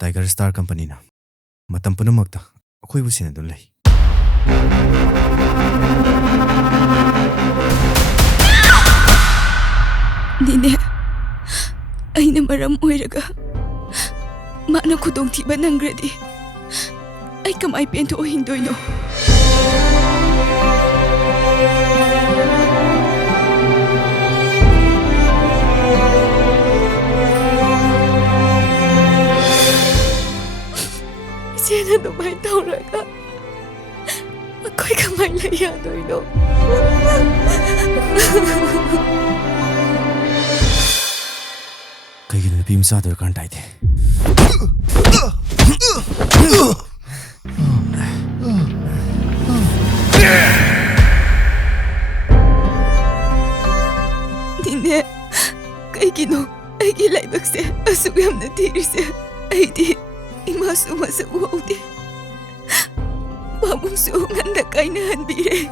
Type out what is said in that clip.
Tiger Star Company na matam punamakta Khoimu sinadun lay. Nine, aina maram oiraga. Mana khudongthiba nangradi. Ai kamai pento hingdoino. Sena dumai tauraga. Ako'y kamay layadoino. Kaigino na pim sa kan tayo de. Nine, kaigino ay gilaybag se asugam na tiri se ay di imasuma sa uhaw di. Pamungsungan na kay nahanbire.